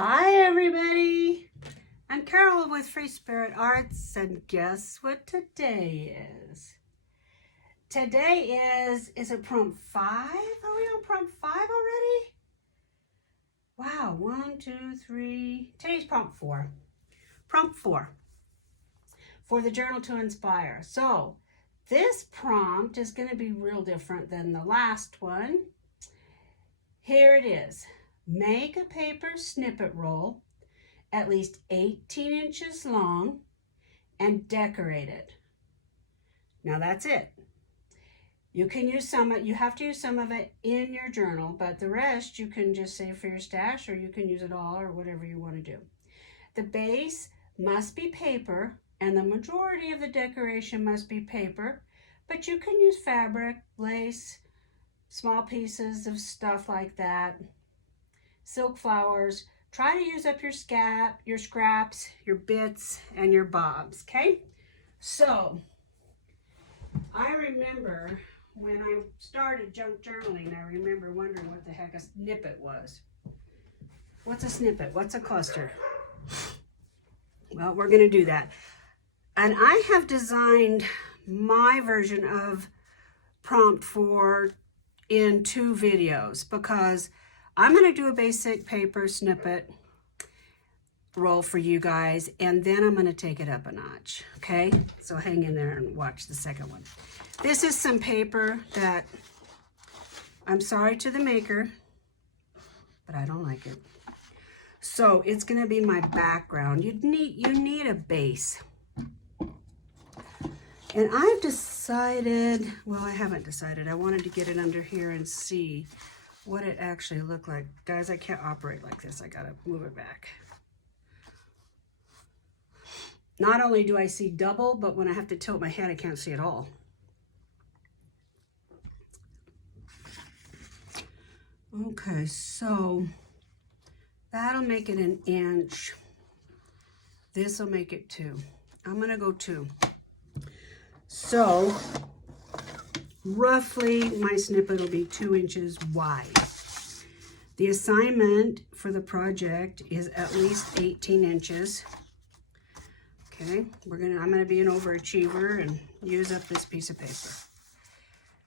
Hi everybody, I'm Carol with Free Spirit Arts, and guess what today is? Today is it prompt 5? Are we on prompt 5 already? Wow, 1, 2, 3, today's prompt 4. Prompt 4, for the journal to inspire. So this prompt is going to be real different than the last one. Here it is. Make a paper snippet roll at least 18 inches long and decorate it. Now that's it. You can use you have to use some of it in your journal, but the rest you can just save for your stash, or you can use it all, or whatever you want to do. The base must be paper, and the majority of the decoration must be paper, but you can use fabric, lace, small pieces of stuff like that, silk flowers. Try to use up your scraps, your bits, and your bobs, okay? So, I remember when I started junk journaling, I remember wondering what the heck a snippet was. What's a snippet? What's a cluster? Well, we're going to do that. And I have designed my version of prompt 4 in 2 videos, because I'm going to do a basic paper snippet roll for you guys, and then I'm going to take it up a notch, okay? So hang in there and watch the second one. This is some paper that, I'm sorry to the maker, but I don't like it. So it's going to be my background. You need a base. And I've decided, well, I haven't decided. I wanted to get it under here and see what it actually looked like. Guys, I can't operate like this. I gotta move it back. Not only do I see double, but when I have to tilt my head, I can't see at all. Okay, so that'll make it 1 inch. This will make it 2. I'm gonna go 2. So roughly my snippet will be 2 inches wide. The assignment for the project is at least 18 inches. Okay, I'm gonna be an overachiever and use up this piece of paper.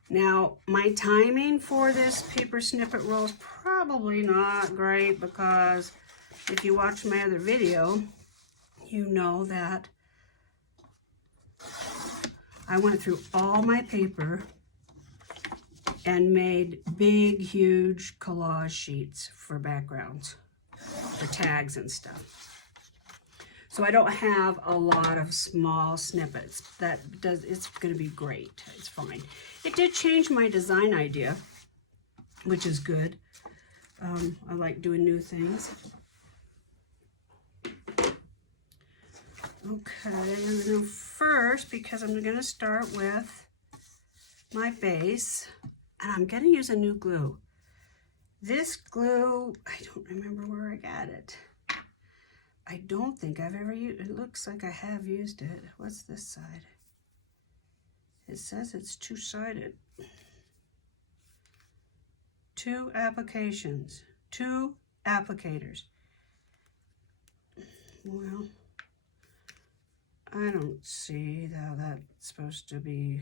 Now, my timing for this paper snippet roll is probably not great, because if you watch my other video, you know that I went through all my paper and made big, huge collage sheets for backgrounds, for tags and stuff. So I don't have a lot of small snippets. It's gonna be great, it's fine. It did change my design idea, which is good. I like doing new things. Okay, and then first, because I'm gonna start with my base, and I'm gonna use a new glue. This glue, I don't remember where I got it. I don't think I've ever used it. It looks like I have used it. What's this side? It says it's 2-sided. 2 applications, 2 applicators. Well, I don't see how that's supposed to be.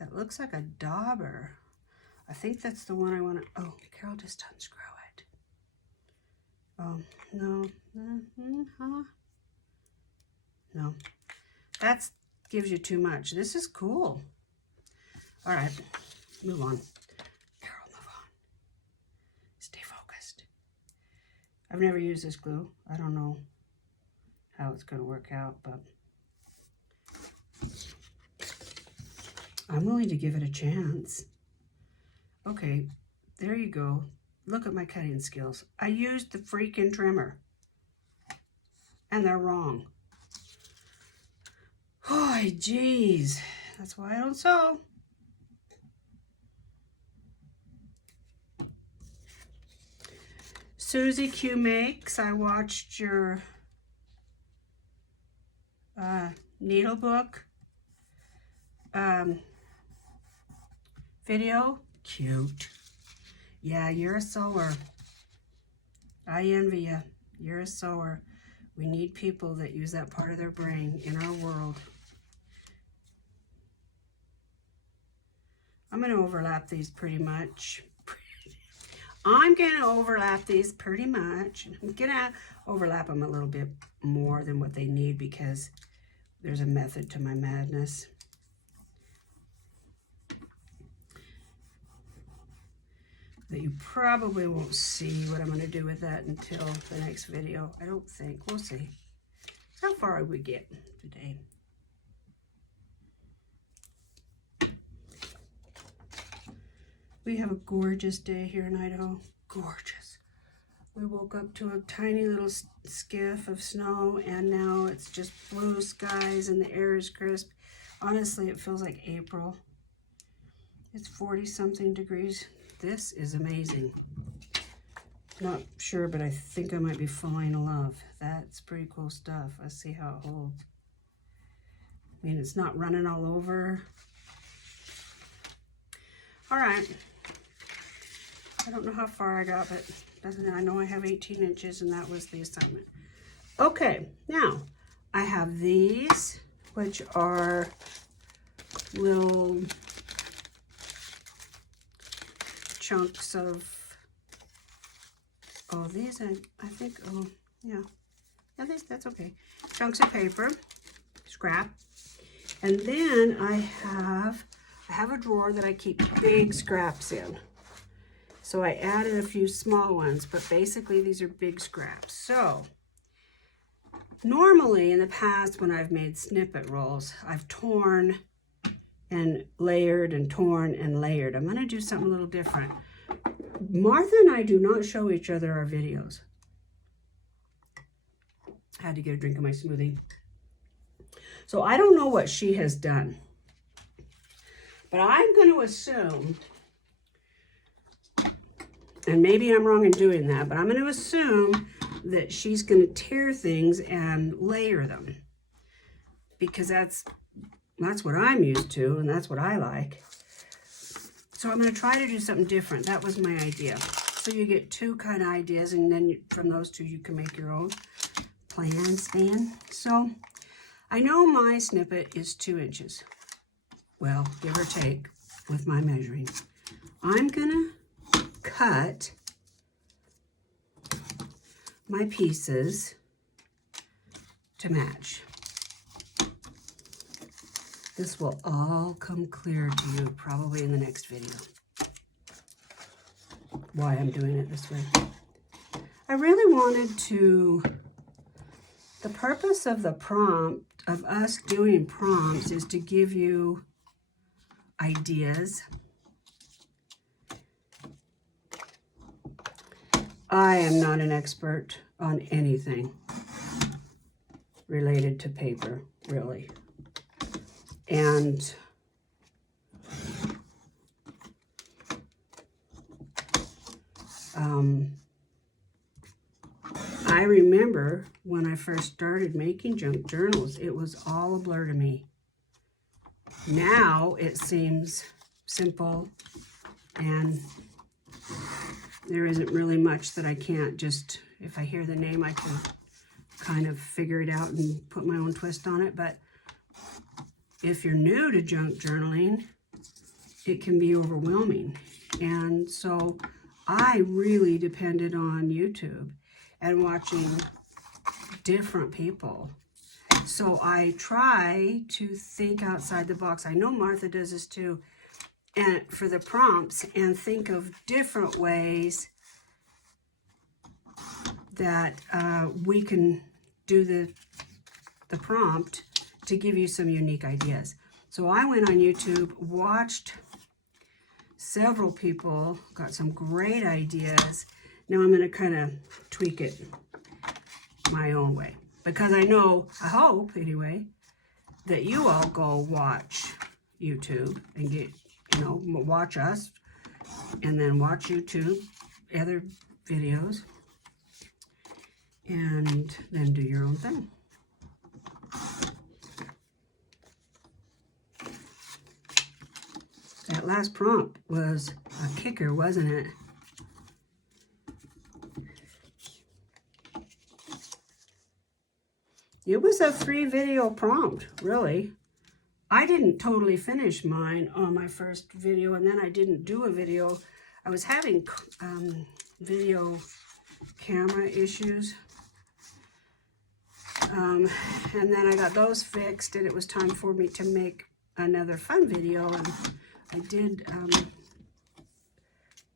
That looks like a dauber. I think that's the one I want to, oh, Carol, just unscrew it. Oh, no. No, that gives you too much. This is cool. All right, move on. Carol, move on. Stay focused. I've never used this glue. I don't know how it's going to work out, but I'm willing to give it a chance. Okay, there you go. Look at my cutting skills. I used the freaking trimmer, and they're wrong. Oh, geez. That's why I don't sew. Susie Q Makes, I watched your needlebook video. Cute. Yeah, you're a sewer. I envy you. You're a sewer. We need people that use that part of their brain in our world. I'm going to overlap these pretty much. I'm going to overlap these pretty much. I'm going to overlap them a little bit more than what they need because there's a method to my madness. That you probably won't see what I'm going to do with that until the next video. I don't think. We'll see how far we get today. We have a gorgeous day here in Idaho. Gorgeous. We woke up to a tiny little skiff of snow, and now it's just blue skies and the air is crisp. Honestly, it feels like April. It's 40-something degrees. This is amazing. Not sure, but I think I might be falling in love. That's pretty cool stuff. Let's see how it holds. I mean, it's not running all over. All right. I don't know how far I got, but doesn't I know I have 18 inches, and that was the assignment. Okay, now I have these, which are little chunks of, oh, these, I think, oh, yeah, that's okay. Chunks of paper, scrap. And then I have a drawer that I keep big scraps in. So I added a few small ones, but basically these are big scraps. So normally in the past when I've made snippet rolls, I've torn and layered and torn and layered. I'm going to do something a little different. Martha and I do not show each other our videos. I had to get a drink of my smoothie. So I don't know what she has done. But I'm going to assume, and maybe I'm wrong in doing that, but I'm going to assume that she's going to tear things and layer them. Because that's what I'm used to, and that's what I like. So I'm going to try to do something different. That was my idea. So you get two kind of ideas, and then from those two you can make your own plans then. So I know my snippet is 2 inches. Well, give or take with my measuring. I'm going to cut my pieces to match. This will all come clear to you probably in the next video. Why I'm doing it this way. I really wanted to, the purpose of the prompt, of us doing prompts, is to give you ideas. I am not an expert on anything related to paper, really. And I remember when I first started making junk journals, it was all a blur to me. Now it seems simple, and there isn't really much that I can't just, if I hear the name, I can kind of figure it out and put my own twist on it. But if you're new to junk journaling, it can be overwhelming. And so I really depended on YouTube and watching different people. So I try to think outside the box. I know Martha does this too, and for the prompts, and think of different ways that we can do the prompt to give you some unique ideas. So I went on YouTube, watched several people, got some great ideas. Now I'm going to kind of tweak it my own way. Because I know, I hope anyway, that you all go watch YouTube and get, watch us and then watch YouTube, other videos, and then do your own thing. That last prompt was a kicker, wasn't it? It was a 3-video prompt, really. I didn't totally finish mine on my first video, and then I didn't do a video. I was having video camera issues. And then I got those fixed, and it was time for me to make another fun video, and I did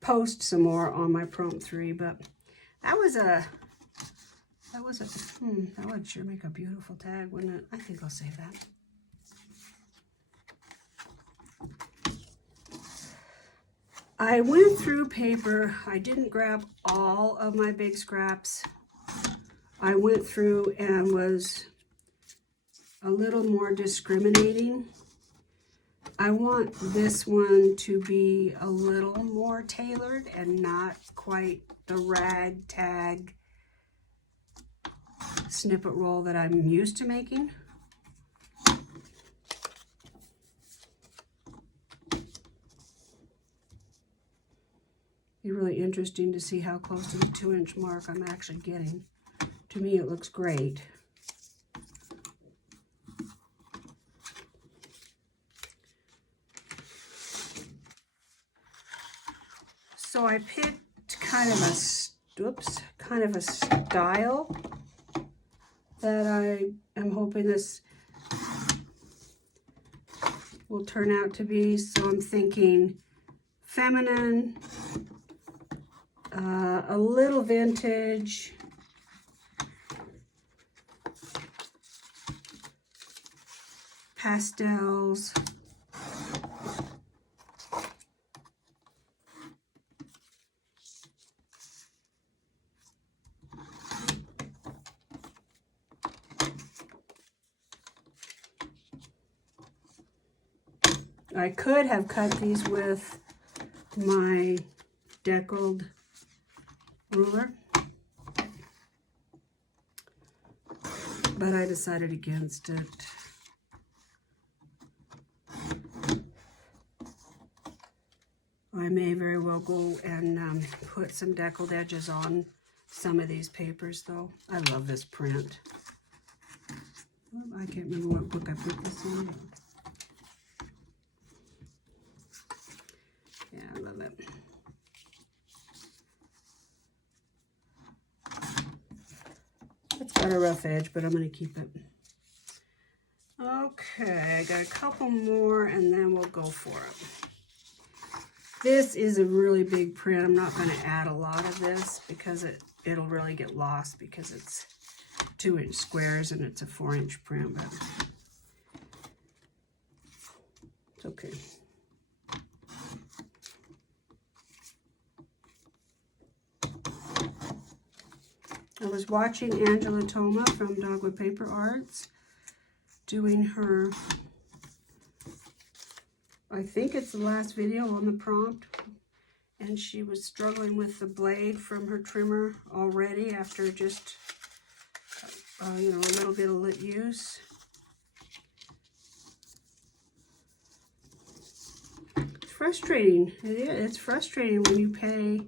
post some more on my prompt 3, but that would sure make a beautiful tag, wouldn't it? I think I'll save that. I went through paper. I didn't grab all of my big scraps. I went through and was a little more discriminating. I want this one to be a little more tailored and not quite the ragtag snippet roll that I'm used to making. Be really interesting to see how close to the 2-inch mark I'm actually getting. To me, it looks great. So I picked kind of a style that I am hoping this will turn out to be. So I'm thinking feminine, a little vintage, pastels, I could have cut these with my deckled ruler, but I decided against it. I may very well go and put some deckled edges on some of these papers, though. I love this print. I can't remember what book I put this in. Yeah, I love it. It's got a rough edge, but I'm going to keep it. Okay, I got a couple more, and then we'll go for it. This is a really big print. I'm not going to add a lot of this because it'll really get lost because it's 2-inch squares and it's a 4-inch print, but it's okay. I was watching Angela Toma from Dogwood Paper Arts doing her, I think it's the last video on the prompt, and she was struggling with the blade from her trimmer already after just, you know, a little bit of lit use. It's frustrating. It is. It's frustrating when you pay,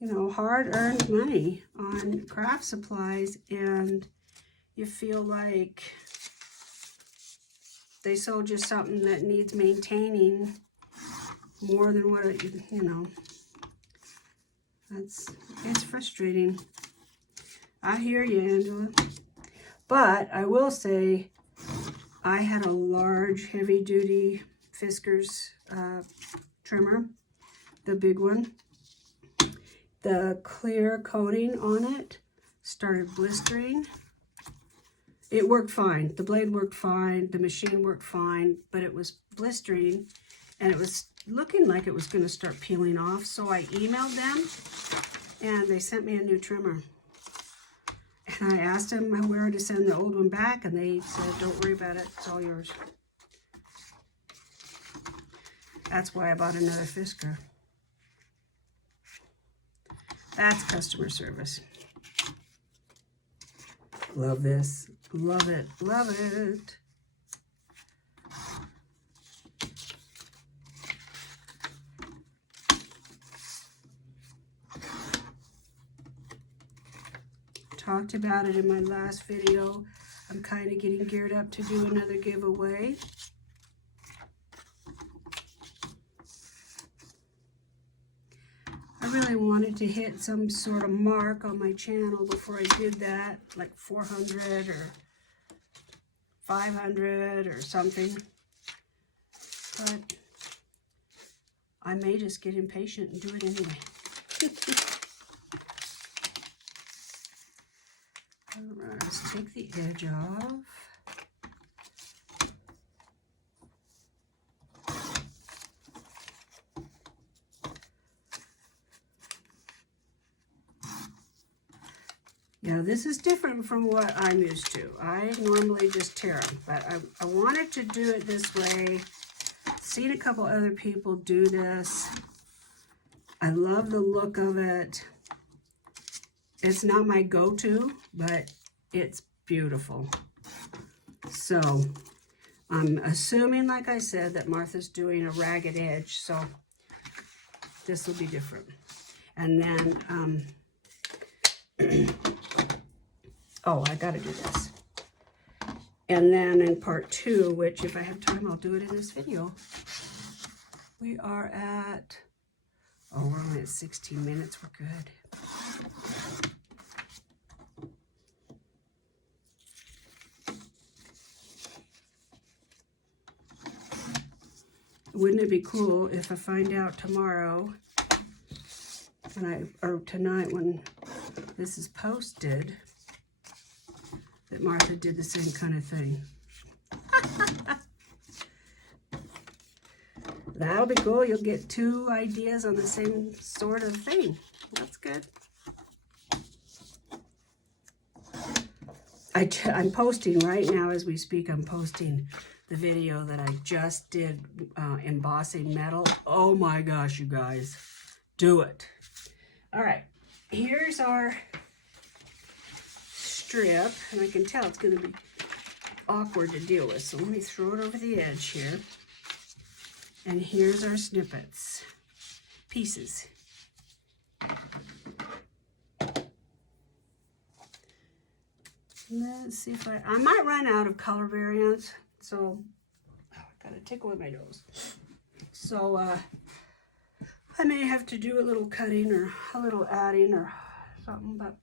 you know, hard-earned money on craft supplies, and you feel like they sold you something that needs maintaining more than what it, you know. It's frustrating. I hear you, Angela. But I will say, I had a large, heavy-duty Fiskars trimmer, the big one. The clear coating on it started blistering. It worked fine. The blade worked fine. The machine worked fine, but it was blistering, and it was looking like it was going to start peeling off. So I emailed them, and they sent me a new trimmer. And I asked them where to send the old one back, and they said, "Don't worry about it. It's all yours." That's why I bought another Fiskar. That's customer service. Love this. Love it. Love it. talked about it in my last video. I'm kind of getting geared up to do another giveaway. I really wanted to hit some sort of mark on my channel before I did that, like 400 or 500 or something. But I may just get impatient and do it anyway. Alright, let's take the edge off. Yeah, this is different from what I'm used to. I normally just tear them, but I wanted to do it this way. Seen a couple other people do this. I love the look of it. It's not my go-to, but it's beautiful. So I'm assuming, like I said, that Martha's doing a ragged edge, so this will be different. And then, oh, I gotta do this. And then in part 2, which if I have time, I'll do it in this video. We are at, oh, we're only at 16 minutes, we're good. Wouldn't it be cool if I find out tomorrow, or tonight when this is posted, that Martha did the same kind of thing. That'll be cool. You'll get 2 ideas on the same sort of thing. That's good. I'm posting right now as we speak. I'm posting the video that I just did embossing metal. Oh my gosh, you guys. Do it. All right. Here's our strip. And I can tell it's going to be awkward to deal with. So let me throw it over the edge here. And here's our snippets. Pieces. Let's see if I might run out of color variants. So, oh, I got a tickle in my nose. So, I may have to do a little cutting or a little adding or something, but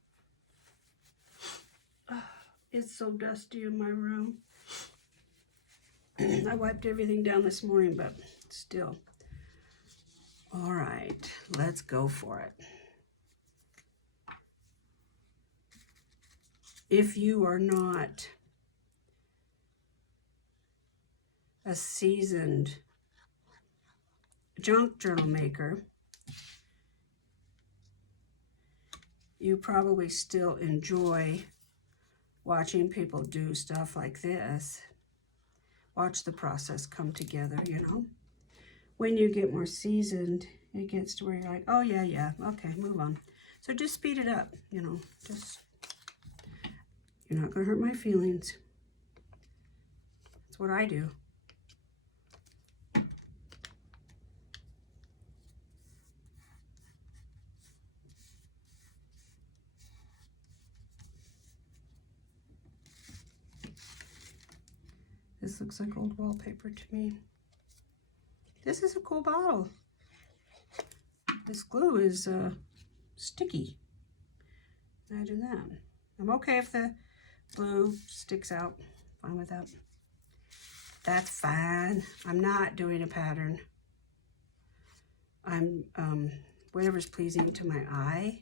it's so dusty in my room. I wiped everything down this morning, but still. All right, let's go for it. If you are not a seasoned junk journal maker, you probably still enjoy watching people do stuff like this. Watch the process come together, you know. When you get more seasoned, it gets to where you're like, oh yeah, okay, move on. So just speed it up, you know, just, you're not gonna hurt my feelings. That's what I do. This looks like old wallpaper to me. This is a cool bottle. This glue is sticky. Imagine that. I'm okay if the glue sticks out. Fine with that. That's fine. I'm not doing a pattern. I'm whatever's pleasing to my eye.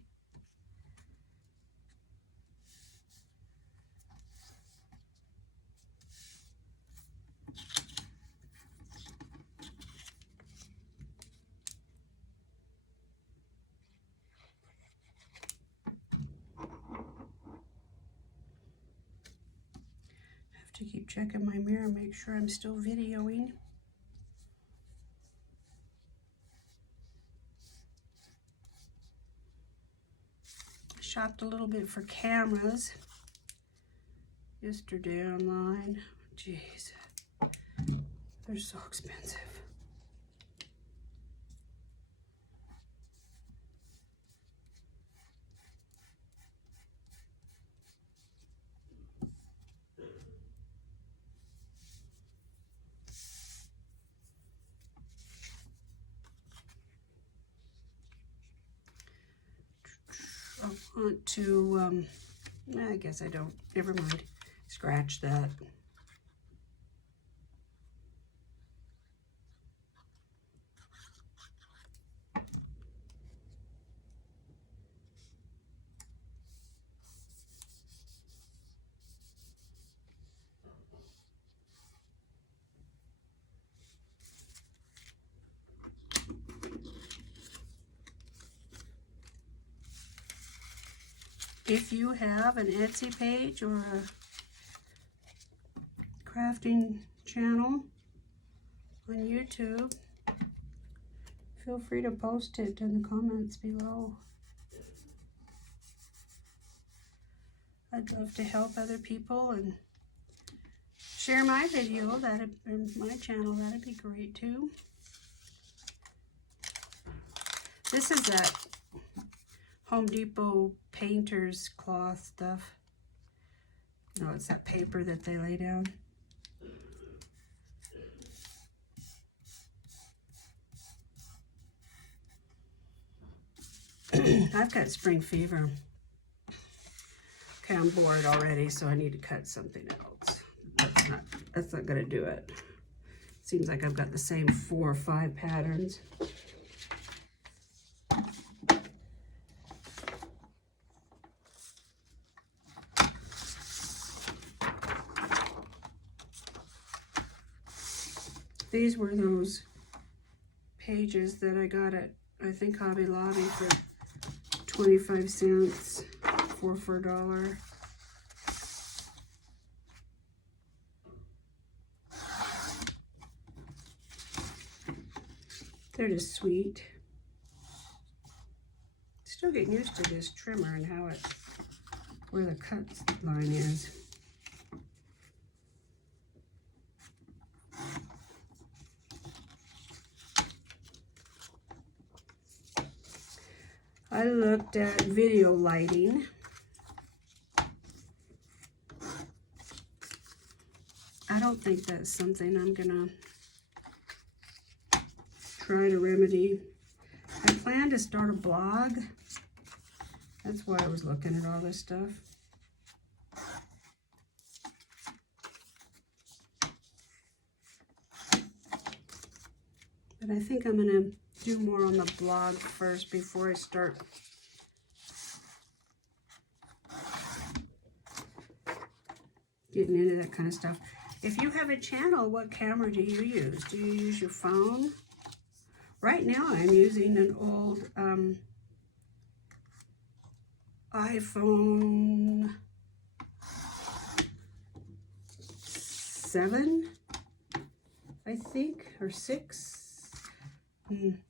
To keep checking my mirror, make sure I'm still videoing. Shopped a little bit for cameras yesterday online. Jeez, they're so expensive. I want to, I guess I don't, never mind. Scratch that. If you have an Etsy page or a crafting channel on YouTube, feel free to post it in the comments below. I'd love to help other people and share my video, or my channel, that'd be great too. This is that Home Depot painter's cloth stuff. No, it's that paper that they lay down. I've got spring fever. Okay, I'm bored already, so I need to cut something else. That's not gonna do it. Seems like I've got the same 4 or 5 patterns. These were those pages that I got at, I think, Hobby Lobby for 25 cents, 4 for $1. They're just sweet. Still getting used to this trimmer and how where the cut line is. I looked at video lighting. I don't think that's something I'm gonna try to remedy. I plan to start a blog. That's why I was looking at all this stuff. But I think I'm gonna do more on the blog first before I start getting into that kind of stuff. If you have a channel, what camera do you use? Do you use your phone? Right now I'm using an old iPhone 7, I think, or 6.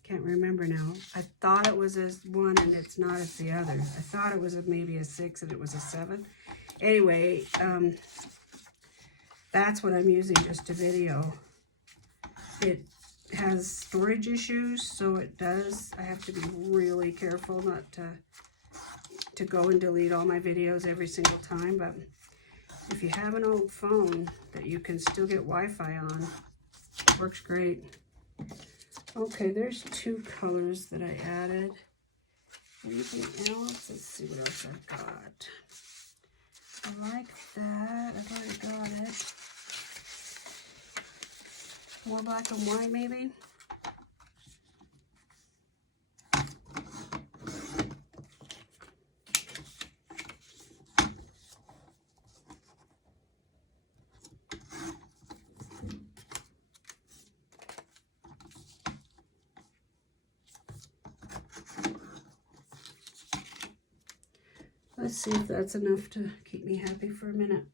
Can't remember now. I thought it was a 1 and it's not, it's the other. I thought it was maybe a 6 and it was a 7. Anyway, that's what I'm using, just a video. It has storage issues, so it does. I have to be really careful not to go and delete all my videos every single time, but if you have an old phone that you can still get Wi-Fi on, it works great. Okay, there's 2 colors that I added. Anything else? Let's see what else I've got. I like that. I've already got it. More black and white, maybe? Let's see if that's enough to keep me happy for a minute.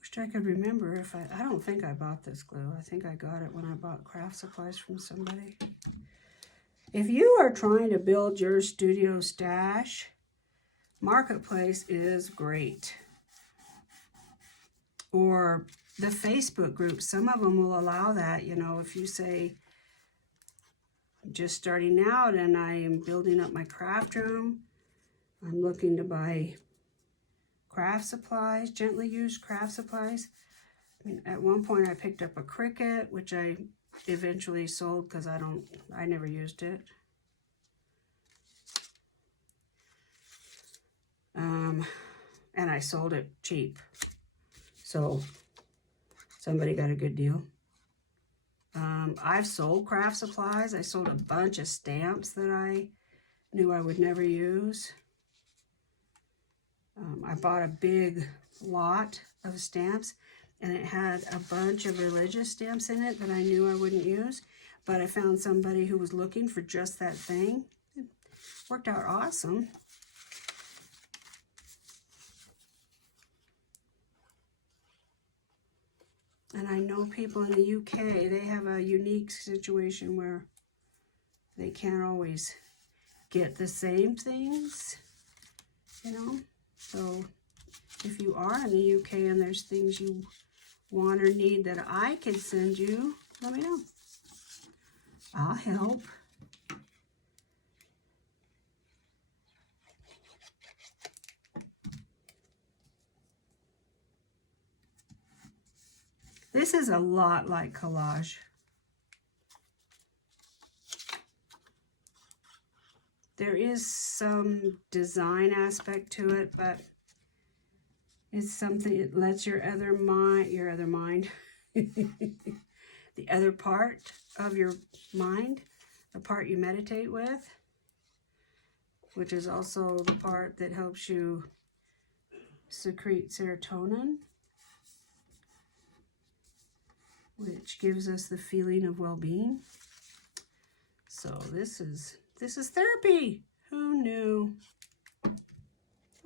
Wish I could remember if I don't think I bought this glue. I think I got it when I bought craft supplies from somebody. If you are trying to build your studio stash, Marketplace is great. Or the Facebook groups, some of them will allow that. You know, if you say, I'm just starting out and I am building up my craft room, I'm looking to buy craft supplies, gently used craft supplies, I mean, at one point I picked up a cricket, which I eventually sold because I never used it. And I sold it cheap. So somebody got a good deal. I've sold craft supplies. I sold a bunch of stamps that I knew I would never use. I bought a big lot of stamps, and it had a bunch of religious stamps in it that I knew I wouldn't use, but I found somebody who was looking for just that thing. It worked out awesome. And I know people in the UK, they have a unique situation where they can't always get the same things, you know. So if you are in the UK and there's things you want or need that I can send you, let me know. I'll help. This is a lot like collage. There is some design aspect to it, but it's something that lets your other mind, the other part of your mind, the part you meditate with, which is also the part that helps you secrete serotonin, which gives us the feeling of well-being. So this is therapy. Who knew?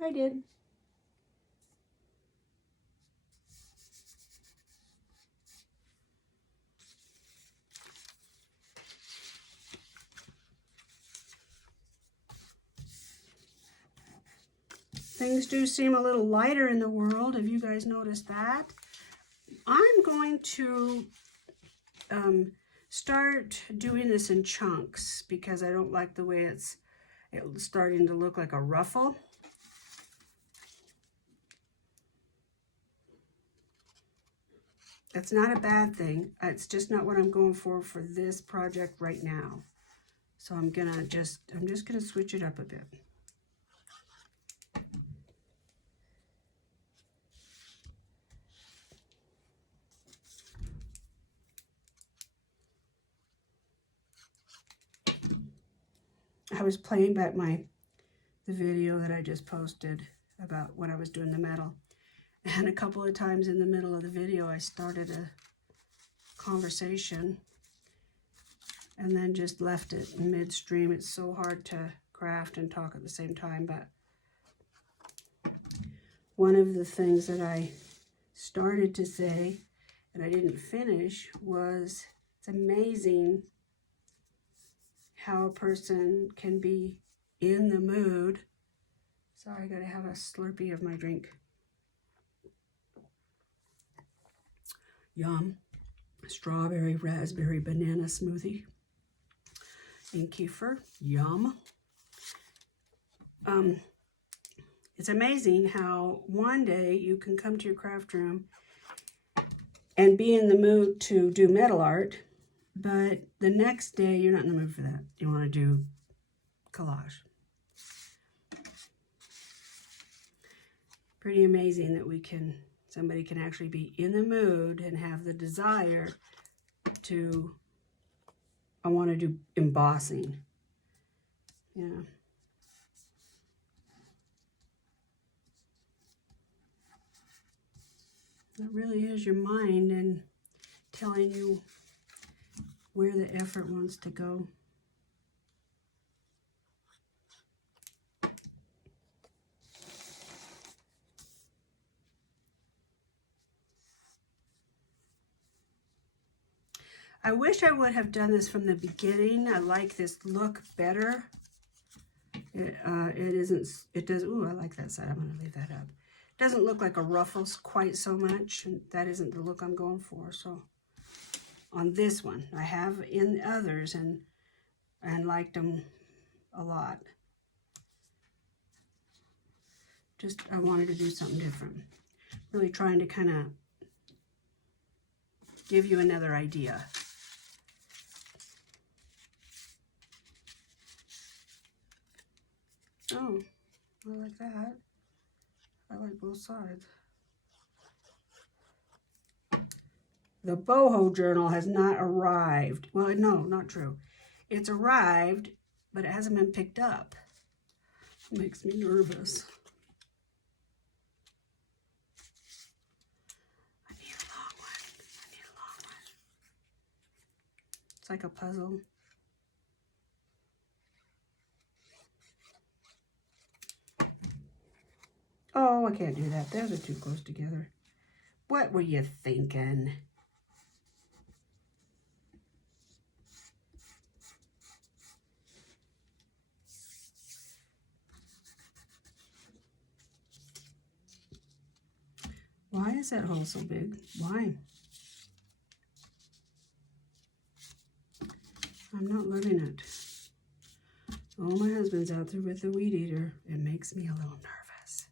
I did. Things do seem a little lighter in the world. Have you guys noticed that? I'm going to start doing this in chunks because I don't like the way it's starting to look like a ruffle. That's not a bad thing. It's just not what I'm going for this project right now. So I'm just gonna switch it up a bit. I was playing back the video that I just posted about when I was doing the metal. And a couple of times in the middle of the video, I started a conversation and then just left it in midstream. It's so hard to craft and talk at the same time, but one of the things that I started to say and I didn't finish was, it's amazing how a person can be in the mood. Sorry, I gotta have a Slurpee of my drink. Yum. Strawberry, raspberry, banana smoothie. And kefir. Yum. It's amazing how one day you can come to your craft room and be in the mood to do metal art, but the next day you're not in the mood for that. You want to do collage. Pretty amazing that somebody can actually be in the mood and have the desire to, I want to do embossing. Yeah. It really is your mind and telling you where the effort wants to go. I wish I would have done this from the beginning. I like this look better. It does, ooh, I like that side. I'm going to leave that up. It doesn't look like a ruffles quite so much, and that isn't the look I'm going for. So on this one, I have in others and liked them a lot. Just, I wanted to do something different. Really trying to kind of give you another idea. Oh, I like that. I like both sides. The boho journal has not arrived. Well, no, not true. It's arrived, but it hasn't been picked up. It makes me nervous. I need a long one. I need a long one. It's like a puzzle. Oh, I can't do that. Those are too close together. What were you thinking? Why is that hole so big? Why? I'm not loving it. Oh, my husband's out there with the weed eater. It makes me a little nervous.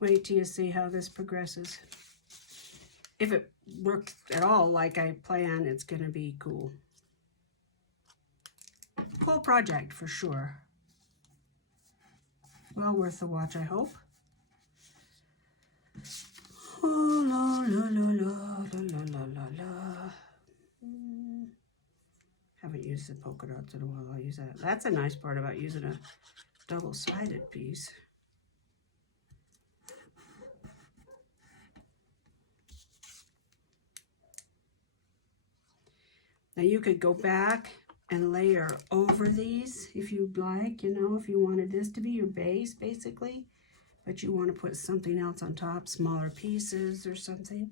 Wait till you see how this progresses. If it works at all like I plan, it's going to be cool. Cool project for sure. Well worth the watch, I hope. Oh, la, la, la, la, la, la, la, la. Haven't used the polka dots in a while. I'll use that. That's a nice part about using a double-sided piece. Now you could go back and layer over these if you'd like, you know, if you wanted this to be your base, basically, but you want to put something else on top, smaller pieces or something.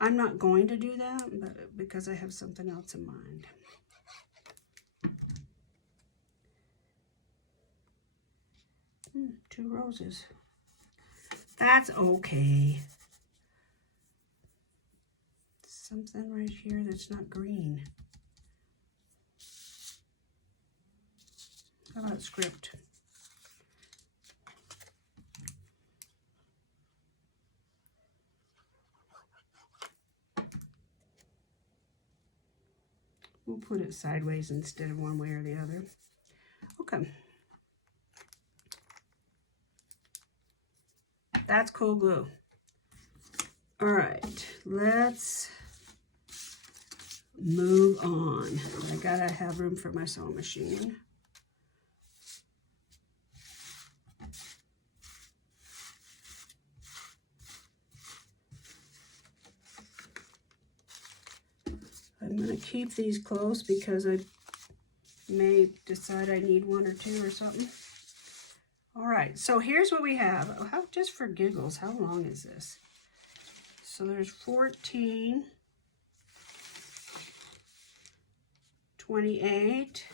I'm not going to do that, but because I have something else in mind. Two roses. That's okay. Something right here that's not green. How about script? We'll put it sideways instead of one way or the other. Okay. That's cool glue. All right, let's move on. I gotta have room for my sewing machine. I'm gonna keep these close because I may decide I need one or two or something. All right, so here's what we have. Oh, just for giggles, how long is this? So there's 14, 28,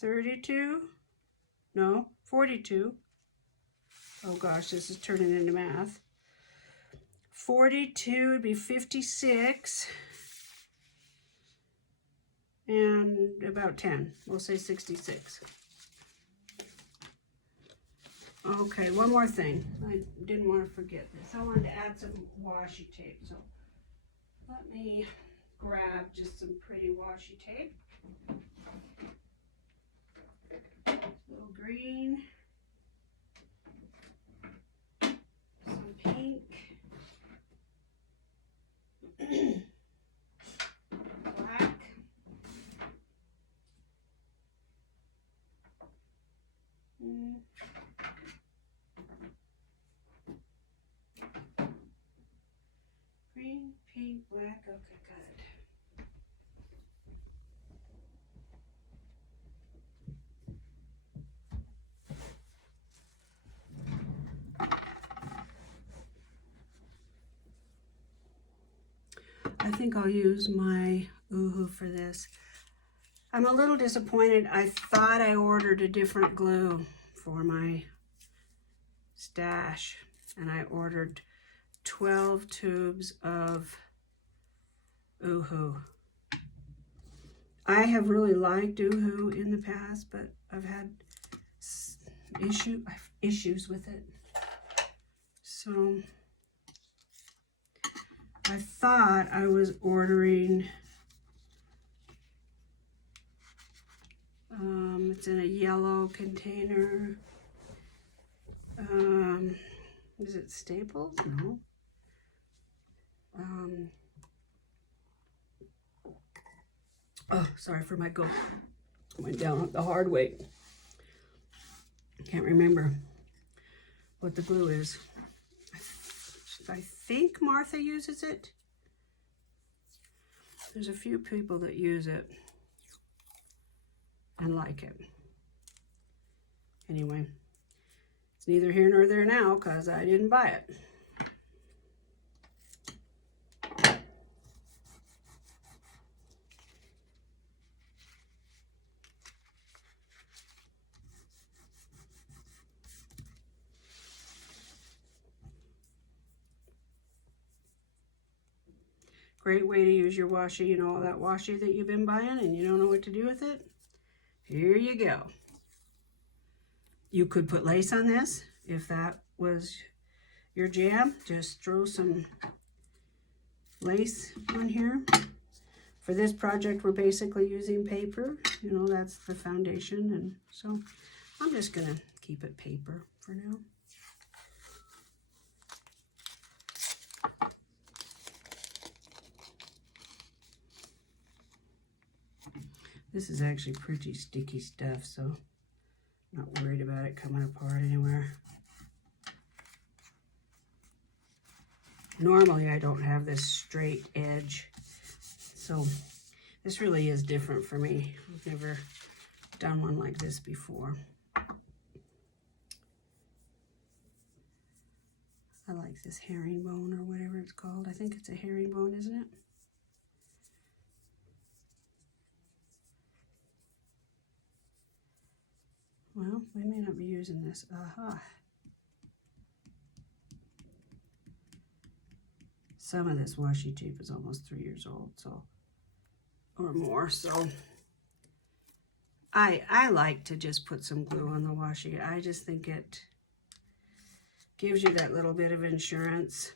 32, no, 42. Oh gosh, this is turning into math. 42 would be 56. And about 10, we'll say 66. Okay, one more thing. I didn't want to forget this. I wanted to add some washi tape. So let me grab just some pretty washi tape. A little green. Some pink. Black. Green, pink, black, okay, think I'll use my Oohoo for this. I'm a little disappointed. I thought I ordered a different glue for my stash, and I ordered 12 tubes of Oohoo. I have really liked Oohoo in the past, but I've had issues with it. So I thought I was ordering, it's in a yellow container. Is it Staples? No. Oh, sorry for my goat. Went down the hard way. Can't remember what the glue is. I think Martha uses it. There's a few people that use it and like it. Anyway, it's neither here nor there now because I didn't buy it. Great way to use your washi. You know, all that washi that you've been buying and you don't know what to do with it? Here you go. You could put lace on this if that was your jam. Just throw some lace on here. For this project, we're basically using paper. You know, that's the foundation. And so I'm just going to keep it paper for now. This is actually pretty sticky stuff, so I'm not worried about it coming apart anywhere. Normally I don't have this straight edge, so this really is different for me. I've never done one like this before. I like this herringbone or whatever it's called. I think it's a herringbone, isn't it? Well, we may not be using this. Aha. Some of this washi tape is almost 3 years old, so, or more, so I like to just put some glue on the washi. I just think it gives you that little bit of insurance.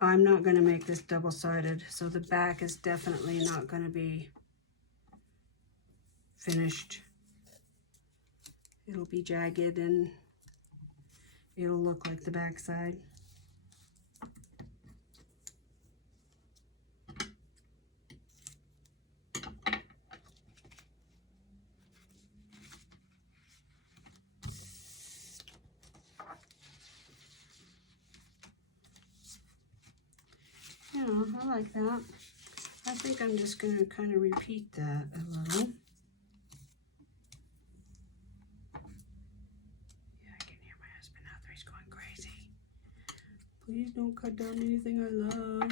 I'm not going to make this double-sided, so the back is definitely not going to be finished. It'll be jagged and it'll look like the back side. Yeah, I like that. I think I'm just going to kind of repeat that a little. Please don't cut down anything I love.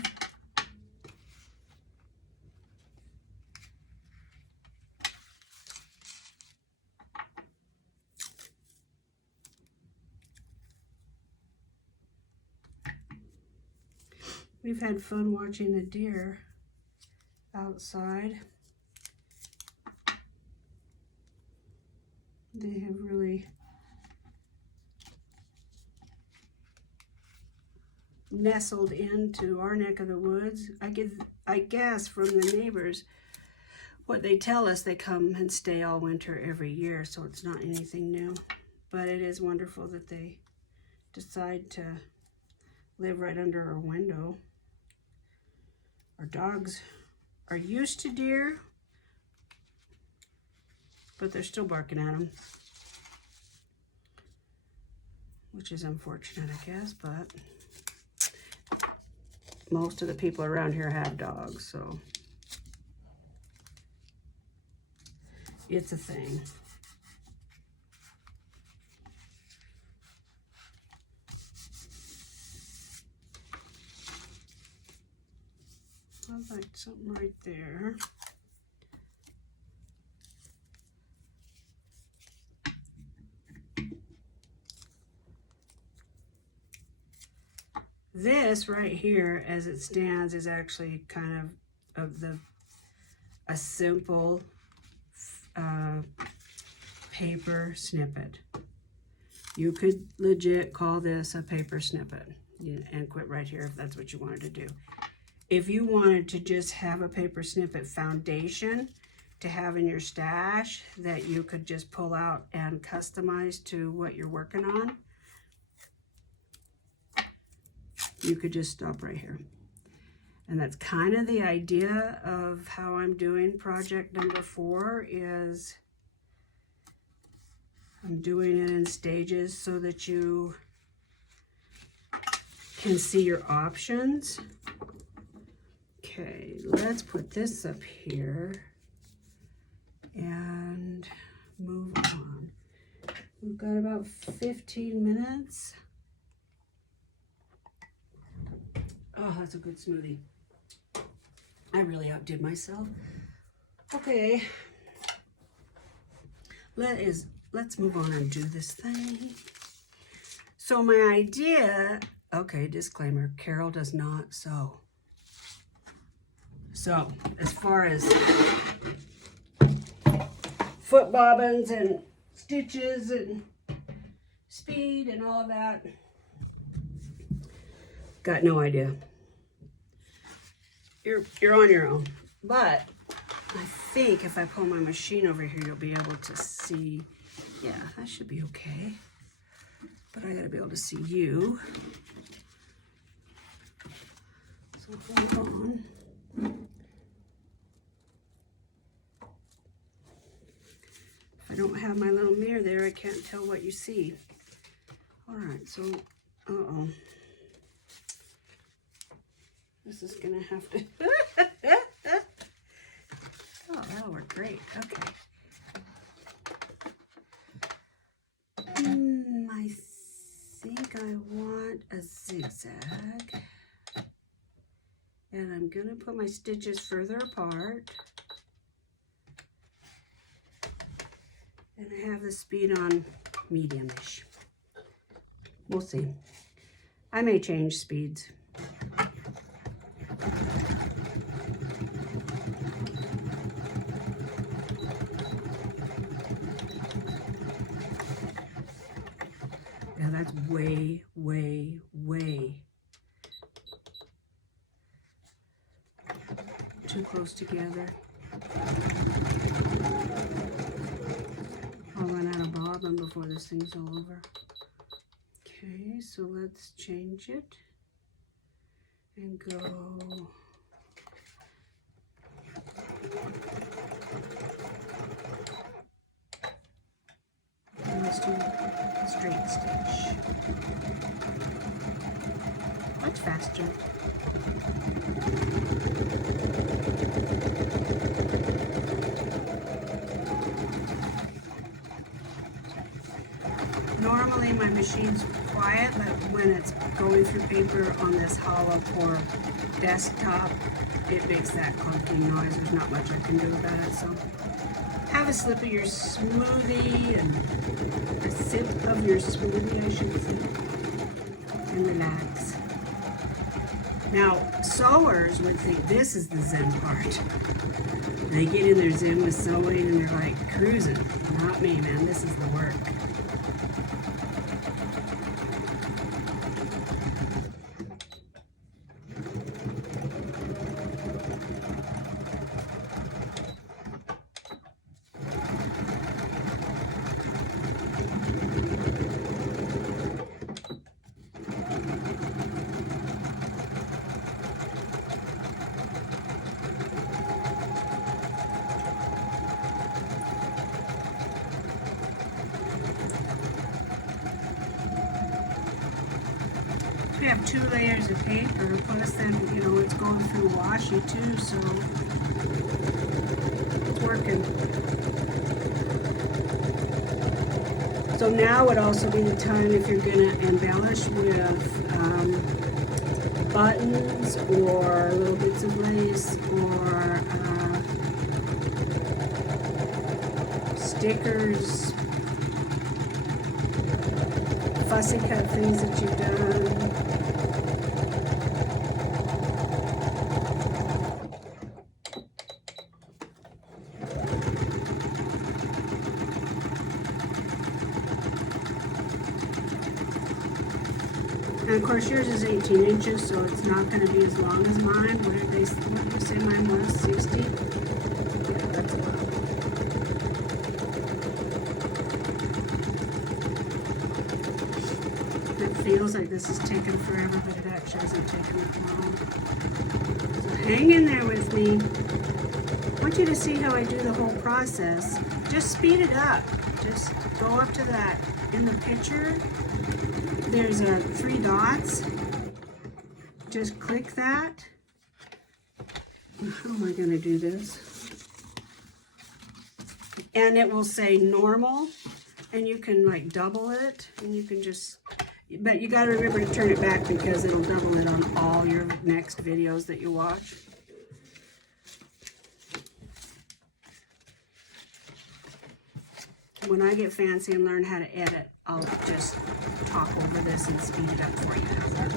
We've had fun watching the deer outside. They have really nestled into our neck of the woods. I guess from the neighbors, what they tell us, they come and stay all winter every year, so it's not anything new. But it is wonderful that they decide to live right under our window. Our dogs are used to deer, but they're still barking at them, which is unfortunate, I guess, but most of the people around here have dogs, so it's a thing. I like something right there. This right here, as it stands, is actually kind of a simple paper snippet. You could legit call this a paper snippet and quit right here if that's what you wanted to do. If you wanted to just have a paper snippet foundation to have in your stash that you could just pull out and customize to what you're working on, you could just stop right here. And that's kind of the idea of how I'm doing project number 4 is I'm doing it in stages so that you can see your options. Okay, let's put this up here and move on. We've got about 15 minutes. Oh, that's a good smoothie. I really outdid myself. Okay. Let's move on and do this thing. So my idea, okay, disclaimer, Carol does not sew. So as far as foot bobbins and stitches and speed and all of that, got no idea. You're on your own. But I think if I pull my machine over here, you'll be able to see. Yeah, that should be okay. But I gotta be able to see you. So hold on. If I don't have my little mirror there, I can't tell what you see. All right, so, uh-oh. This is gonna have to, oh, that'll work great, okay. I think I want a zigzag. And I'm gonna put my stitches further apart. And I have the speed on medium-ish. We'll see. I may change speeds. Yeah, that's way, way, way too close together. I'll run out of bobbin before this thing's all over. Okay, so let's change it and go. And let's do a straight stitch. Much faster. Normally my machine's quiet, but when it's going through paper on this hollow core desktop, it makes that clunking noise. There's not much I can do about it, so have a sip of your smoothie, and a sip of your smoothie, I should say, and relax. Now, sewers would think this is the zen part. They get in their zen with sewing and they're like cruising. Not me, man. This is the work. We have 2 layers of paper, plus then, you know, it's going through washi too, so it's working. So now would also be the time if you're gonna embellish with buttons or little bits of lace or stickers, fussy cut things that you've done. And of course yours is 18 inches, so it's not going to be as long as mine. What did you say mine was? 60? Yeah, that's about it. It feels like this is taking forever, but it actually isn't taking that long. So hang in there with me. I want you to see how I do the whole process. Just speed it up. Just go up to that in the picture. There's 3 dots. Just click that. How am I going to do this? And it will say normal, and you can like double it, and you can just, but you got to remember to turn it back because it'll double it on all your next videos that you watch. When I get fancy and learn how to edit, I'll just talk over this and speed it up for you. How's that?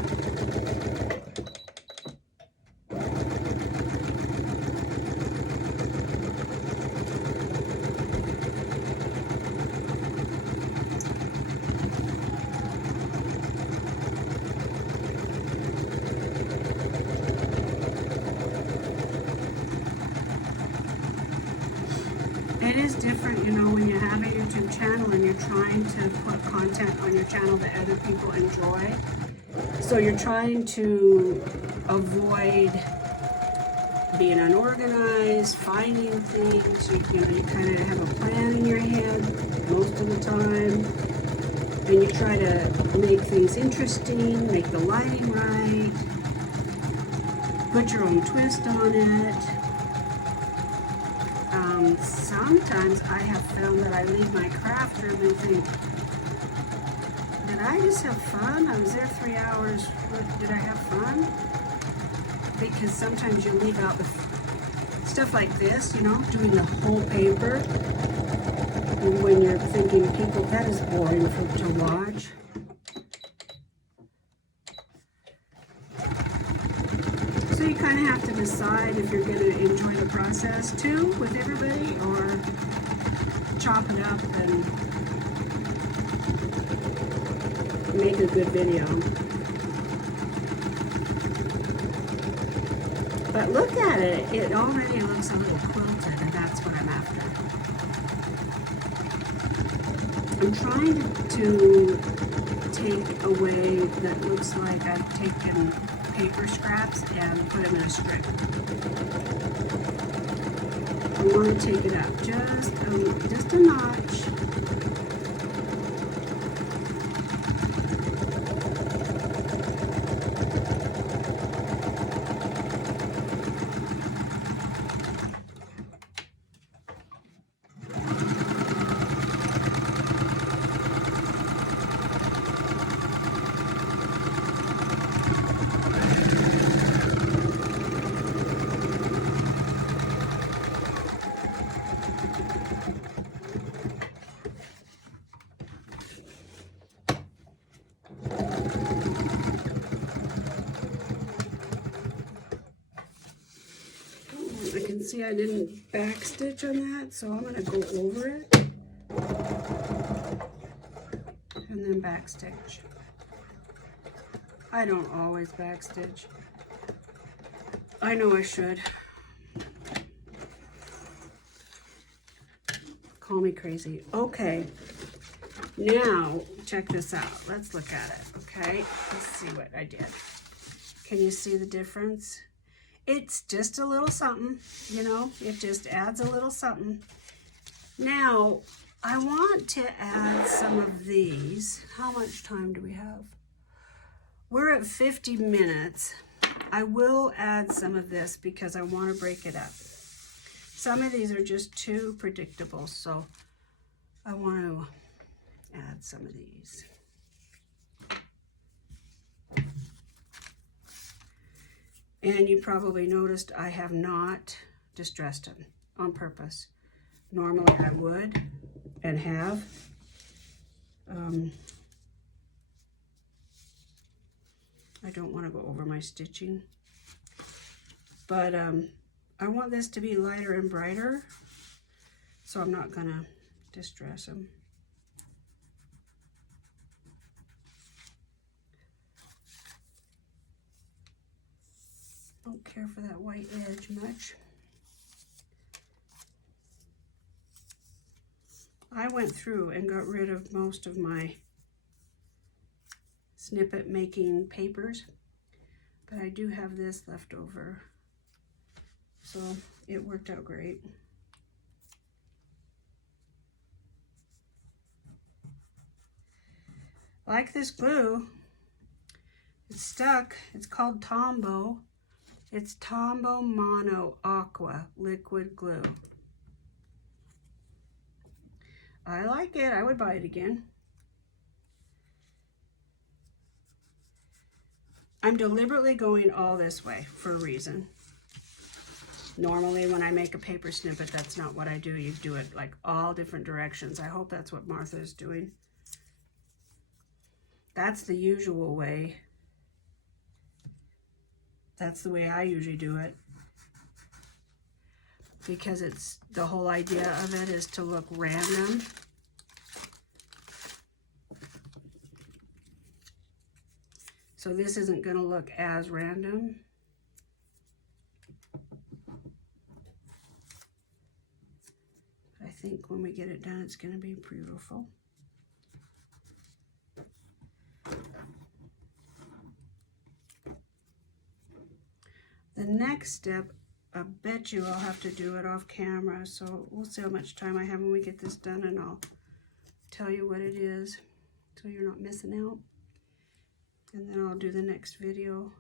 It is different, you know, when you have a YouTube channel and you're trying to put content on your channel that other people enjoy. So you're trying to avoid being unorganized, finding things. You know, you kind of have a plan in your head most of the time. And you try to make things interesting, make the lighting right, put your own twist on it. Sometimes I have found that I leave my craft room and think, did I just have fun? I was there 3 hours. Did I have fun? Because sometimes you leave out the stuff like this, you know, doing the whole paper. And when you're thinking, people, that is boring to watch. So you kind of have to decide if you're going to enjoy the process too with everybody, or chop it up and make a good video. But look at it, it already looks a little quilted, and that's what I'm after. I'm trying to take a way that looks like I've taken paper scraps and put them in a strip. I want to take it up just a notch. I can see I didn't backstitch on that, so I'm going to go over it and then backstitch. I don't always backstitch. I know I should. Call me crazy. Okay, now check this out. Let's look at it, okay? Let's see what I did. Can you see the difference? It's just a little something, you know, it just adds a little something. Now, I want to add some of these. How much time do we have? We're at 50 minutes. I will add some of this because I want to break it up. Some of these are just too predictable, so I want to add some of these. And you probably noticed I have not distressed them on purpose. Normally I would and have. I don't want to go over my stitching, but I want this to be lighter and brighter, so I'm not gonna distress them. Don't care for that white edge much. I went through and got rid of most of my snippet making papers, but I do have this left over, so it worked out great. Like this glue, it's stuck. It's called Tombow. It's Tombow Mono Aqua liquid glue. I like it. I would buy it again. I'm deliberately going all this way for a reason. Normally when I make a paper snippet, that's not what I do. You do it like all different directions. I hope that's what Martha is doing. That's the usual way. That's the way I usually do it. Because it's the whole idea of it is to look random. So this isn't going to look as random. I think when we get it done, it's going to be beautiful. The next step, I bet you I'll have to do it off camera, so we'll see how much time I have when we get this done, and I'll tell you what it is so you're not missing out. And then I'll do the next video.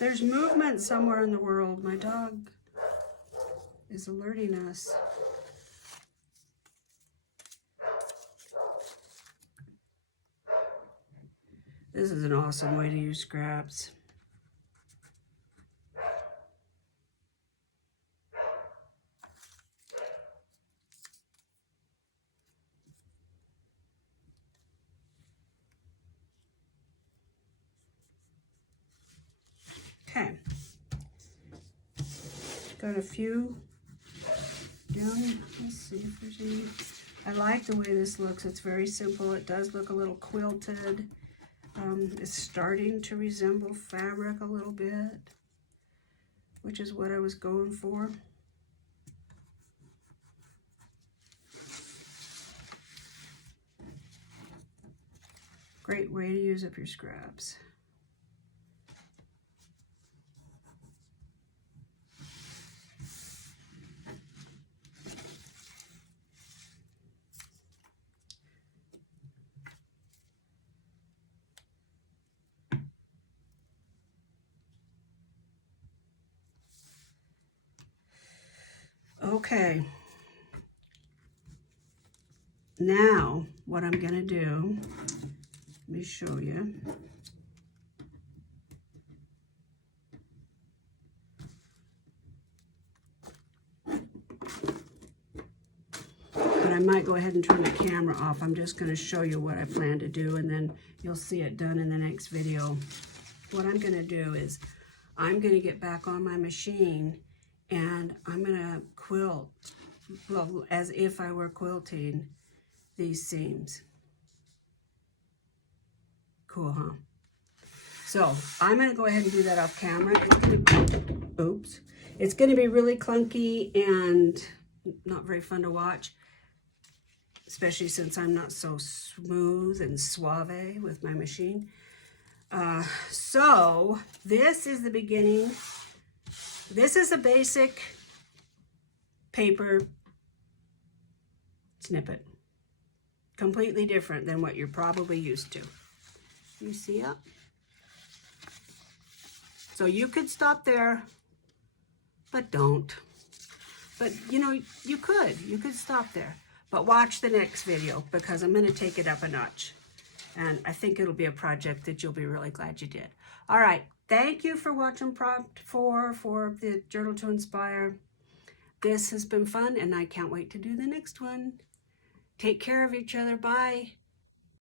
There's movement somewhere in the world. My dog is alerting us. This is an awesome way to use scraps. Okay. Got a few down. Let's see if there's any. I like the way this looks. It's very simple. It does look a little quilted. It's starting to resemble fabric a little bit, which is what I was going for. Great way to use up your scraps. Okay, now what I'm gonna do, let me show you. But I might go ahead and turn the camera off. I'm just gonna show you what I plan to do, and then you'll see it done in the next video. What I'm gonna do is I'm gonna get back on my machine and I'm gonna quilt, well, as if I were quilting these seams. Cool, huh? So I'm gonna go ahead and do that off camera. Oops. It's gonna be really clunky and not very fun to watch, especially since I'm not so smooth and suave with my machine. So this is the beginning. This is a basic paper snippet. Completely different than what you're probably used to. You see it? So you could stop there, but don't. But you know, you could stop there. But watch the next video because I'm going to take it up a notch. And I think it'll be a project that you'll be really glad you did. All right. Thank you for watching Prompt 4 for the Journal to Inspire. This has been fun, and I can't wait to do the next one. Take care of each other. Bye.